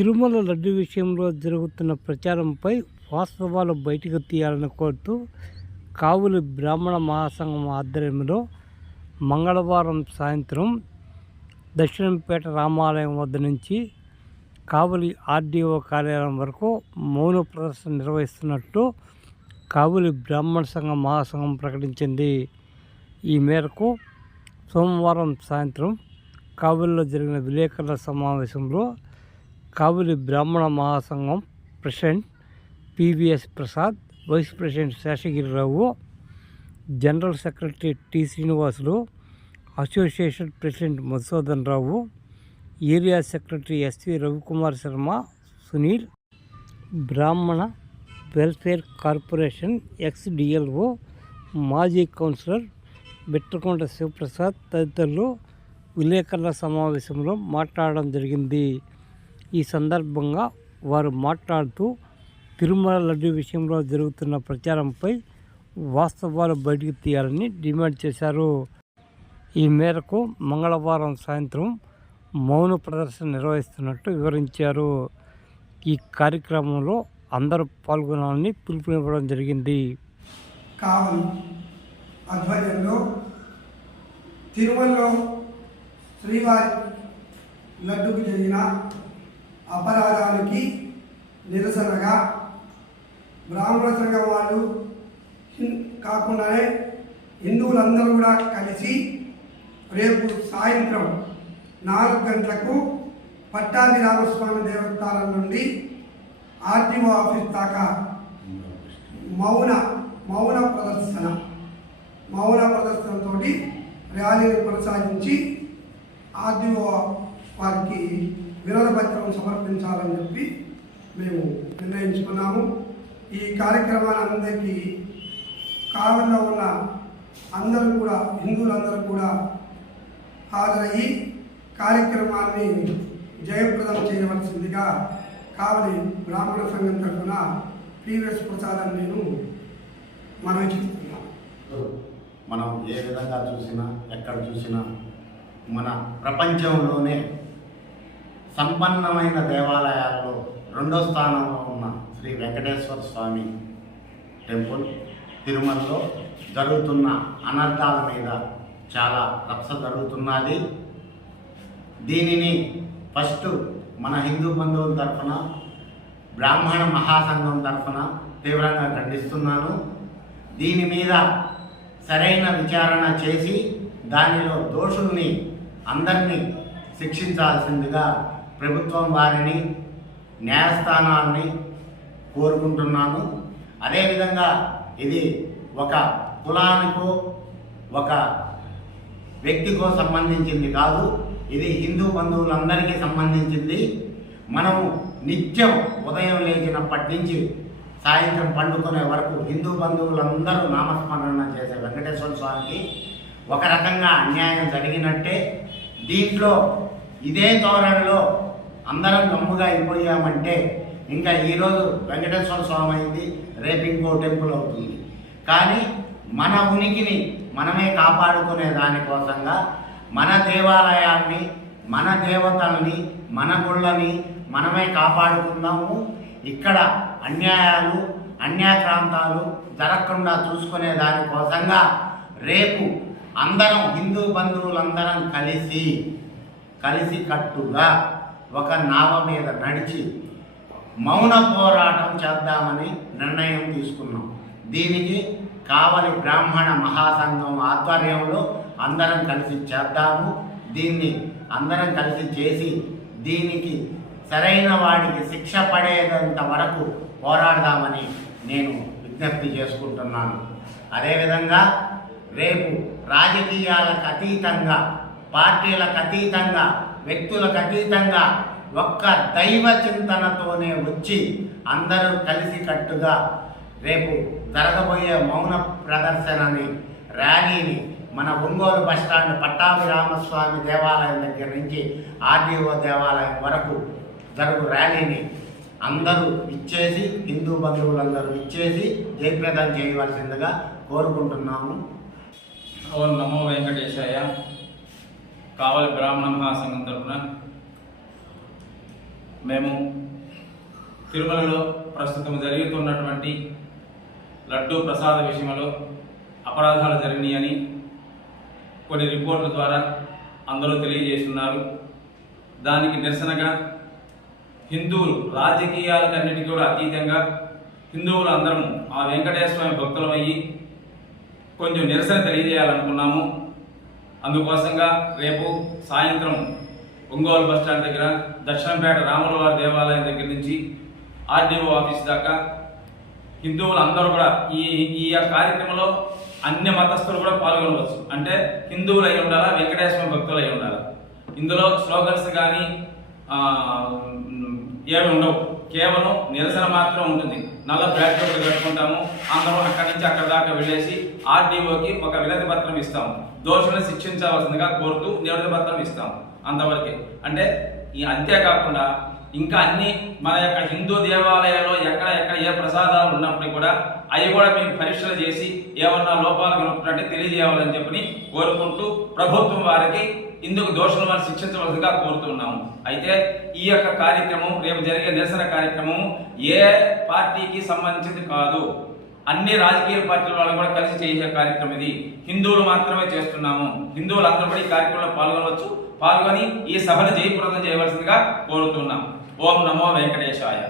తిరుమల లడ్డు విషయంలో జరుగుతున్న ప్రచారంపై వాస్తవాలు బయటకు తీయాలని కోరుతూ కావులి బ్రాహ్మణ మహాసంఘం ఆధ్వర్యంలో మంగళవారం సాయంత్రం దక్షిణంపేట రామాలయం వద్ద నుంచి కావలి ఆర్డీఓ కార్యాలయం వరకు మౌన ప్రదర్శన నిర్వహిస్తున్నట్టు కావలి బ్రాహ్మణ సంఘం మహాసంఘం ప్రకటించింది. ఈ మేరకు సోమవారం సాయంత్రం కావలిలో జరిగిన విలేకరుల సమావేశంలో Kavali Brahmana మహాసంఘం president PVS Prasad vice president Seshagirirao general secretary T Srinivasulu association president Madhusudan Rao area secretary SV Ravikumar Sharma Sunil Brahmana welfare corporation ఎక్స్డిఎల్ఓ మాజీ కౌన్సిలర్ బిట్రకొండ శివప్రసాద్ తదితరులు విలేకరుల సమావేశంలో మాట్లాడడం జరిగింది. ఈ సందర్భంగా వారు మాట్లాడుతూ తిరుమల లడ్డు విషయంలో జరుగుతున్న ప్రచారంపై వాస్తవాలు బయటికి తీయాలని డిమాండ్ చేశారు. ఈ మేరకు మంగళవారం సాయంత్రం మౌన ప్రదర్శన నిర్వహిస్తున్నట్టు వివరించారు. ఈ కార్యక్రమంలో అందరూ పాల్గొనాలని పిలుపునివ్వడం జరిగింది. కావలి ఆధ్వర్యంలో తిరుమలలో శ్రీవారి లడ్డుకు జరిగిన అపరాధానికి నిరసనగా బ్రాహ్మణ సంఘం వాళ్ళు కాకుండానే హిందువులందరూ కూడా కలిసి రేపు సాయంత్రం నాలుగు గంటలకు పట్టాది రామస్వామి దేవస్థానం నుండి ఆర్టీఓ ఆఫీస్ దాకా మౌన మౌన ప్రదర్శన మౌన ప్రదర్శనతో ర్యాలీని కొనసాగించి ఆర్డీఓ వారికి వినోద పత్రం సమర్పించాలని చెప్పి మేము నిర్ణయించుకున్నాము. ఈ కార్యక్రమాన్ని అందరికీ కావలిలో ఉన్న అందరూ కూడా హిందువులందరూ కూడా హాజరయ్యి కార్యక్రమాన్ని జయప్రదం చేయవలసిందిగా కావలి బ్రాహ్మణ సంఘం తరఫున ప్రీవియస్ ప్రసాదం నేను మనవి చేస్తున్నాను. మనం ఏ విధంగా చూసినా ఎక్కడ చూసినా మన ప్రపంచంలోనే సంపన్నమైన దేవాలయాల్లో రెండో స్థానంలో ఉన్న శ్రీ వెంకటేశ్వర స్వామి టెంపుల్ తిరుమలలో జరుగుతున్న అనర్థాల మీద చాలా రక్ష జరుగుతున్నది. దీనిని ఫస్ట్ మన హిందూ బంధువుల తరఫున బ్రాహ్మణ మహాసంఘం తరఫున తీవ్రంగా ఖండిస్తున్నాను. దీని మీద సరైన విచారణ చేసి దానిలో దోషుల్ని అందరినీ శిక్షించాల్సిందిగా ప్రభుత్వం వారిని న్యాయస్థానాన్ని కోరుకుంటున్నాను. అదేవిధంగా ఇది ఒక కులానికో ఒక వ్యక్తికో సంబంధించింది కాదు. ఇది హిందూ బంధువులందరికీ సంబంధించింది. మనము నిత్యం ఉదయం లేచినప్పటి నుంచి సాయంత్రం పండుకునే వరకు హిందూ బంధువులందరూ నామస్మరణ చేసే వెంకటేశ్వర స్వామికి ఒక రకంగా అన్యాయం జరిగినట్టే. దీంట్లో ఇదే ధోరణిలో అందరం గమ్ముగా అయిపోయామంటే ఇంకా ఈరోజు వెంకటేశ్వర స్వామి అయింది రేపు ఇంకో టెంపుల్ అవుతుంది. కానీ మన ఉనికిని మనమే కాపాడుకునే దానికోసంగా మన దేవాలయాన్ని మన దేవతల్ని మన గుళ్ళని మనమే కాపాడుకుందాము. ఇక్కడ అన్యాయాలు అన్యాక్రాంతాలు జరగకుండా చూసుకునే దానికోసంగా రేపు అందరం హిందూ బంధువులందరం కలిసి కలిసి కట్టుగా ఒక నావ మీద నడిచి మౌన పోరాటం చేద్దామని నిర్ణయం తీసుకున్నాం. దీనికి కావలి బ్రాహ్మణ మహాసంఘం ఆధ్వర్యంలో అందరం కలిసి చేద్దాము. దీన్ని అందరం కలిసి చేసి దీనికి సరైన వాడికి శిక్ష పడేంత వరకు పోరాడదామని నేను విజ్ఞప్తి చేసుకుంటున్నాను. అదేవిధంగా రేపు రాజకీయాలకు అతీతంగా పార్టీలకు అతీతంగా వ్యక్తులకు అతీతంగా ఒక్క దైవ చింతనతోనే వచ్చి అందరూ కలిసికట్టుగా రేపు జరగబోయే మౌన ప్రదర్శనని ర్యాలీని మన ఒంగోలు బస్టాండ్ పట్టాభి రామస్వామి దేవాలయం దగ్గర నుంచి ఆర్డీఓ దేవాలయం వరకు జరుగు ర్యాలీని అందరూ ఇచ్చేసి హిందూ బంధువులందరూ ఇచ్చేసి జయప్రదం చేయవలసిందిగా కోరుకుంటున్నాము. ఓం నమో వెంకటేశాయ. కావాలి బ్రాహ్మణ మహాసంఘం తరపున మేము తిరుమలలో ప్రస్తుతం జరుగుతున్నటువంటి లడ్డూ ప్రసాద విషయంలో అపరాధాలు జరిగినాయని కొన్ని రిపోర్టుల ద్వారా అందరూ తెలియజేస్తున్నారు. దానికి నిరసనగా హిందువులు రాజకీయాలకన్నిటికీ కూడా అతీతంగా హిందువులు అందరం ఆ వెంకటేశ్వర స్వామి భక్తులమయ్యి కొంచెం నిరసన తెలియజేయాలనుకున్నాము. అందుకోసంగా రేపు సాయంత్రం ఒంగోలు బస్ స్టాండ్ దగ్గర దక్షిణపేట రాములవారి దేవాలయం దగ్గర నుంచి ఆర్డీఓ ఆఫీస్ దాకా హిందువులు అందరూ కూడా ఈ ఈ కార్యక్రమంలో అన్ని మతస్థులు కూడా పాల్గొనవచ్చు. అంటే హిందువులు అయి ఉండాలా వెంకటేశ్వర భక్తులు అయి ఉండాలా? ఇందులో స్లోగన్స్ కానీ ఏమి ఉండవు. కేవలం నిరసన మాత్రం ఉంటుంది. నల్ల బ్లాక్ ఒకటి కట్టుకుంటాము. అందరం అక్కడి నుంచి అక్కడ దాకా వెళ్ళేసి ఆర్డీఓకి ఒక వినతి పత్రం ఇస్తాము. దోషులను శిక్షించవలసిందిగా కోరుతూ నిరసన పత్రం ఇస్తాం అంతవరకే. అంటే ఈ అంతేకాకుండా ఇంకా అన్ని మన యొక్క హిందూ దేవాలయాల్లో ఎక్కడ ఎక్కడ ఏ ప్రసాదాలు ఉన్నప్పటికీ కూడా అవి కూడా మేము పరీక్షలు చేసి ఏమన్నా లోపాలు కనుక్కున్నట్టే తెలియజేయాలని చెప్పని కోరుకుంటూ ప్రభుత్వం వారికి ఇందుకు దోషుల మనం శిక్షించవలసిందిగా కోరుతున్నాము. అయితే ఈ యొక్క కార్యక్రమం రేపు జరిగే నిరసన కార్యక్రమం ఏ పార్టీకి సంబంధించింది కాదు. అన్ని రాజకీయ పార్టీల వాళ్ళు కూడా కలిసి చేసే కార్యక్రమం ఇది. హిందువులు మాత్రమే చేస్తున్నాము. హిందువులు అందరూ కూడా ఈ కార్యక్రమంలో పాల్గొనవచ్చు. పాల్గొని ఈ సభను జయప్రదం చేయవలసిందిగా కోరుతున్నాం. ఓం నమో వెంకటేశాయ.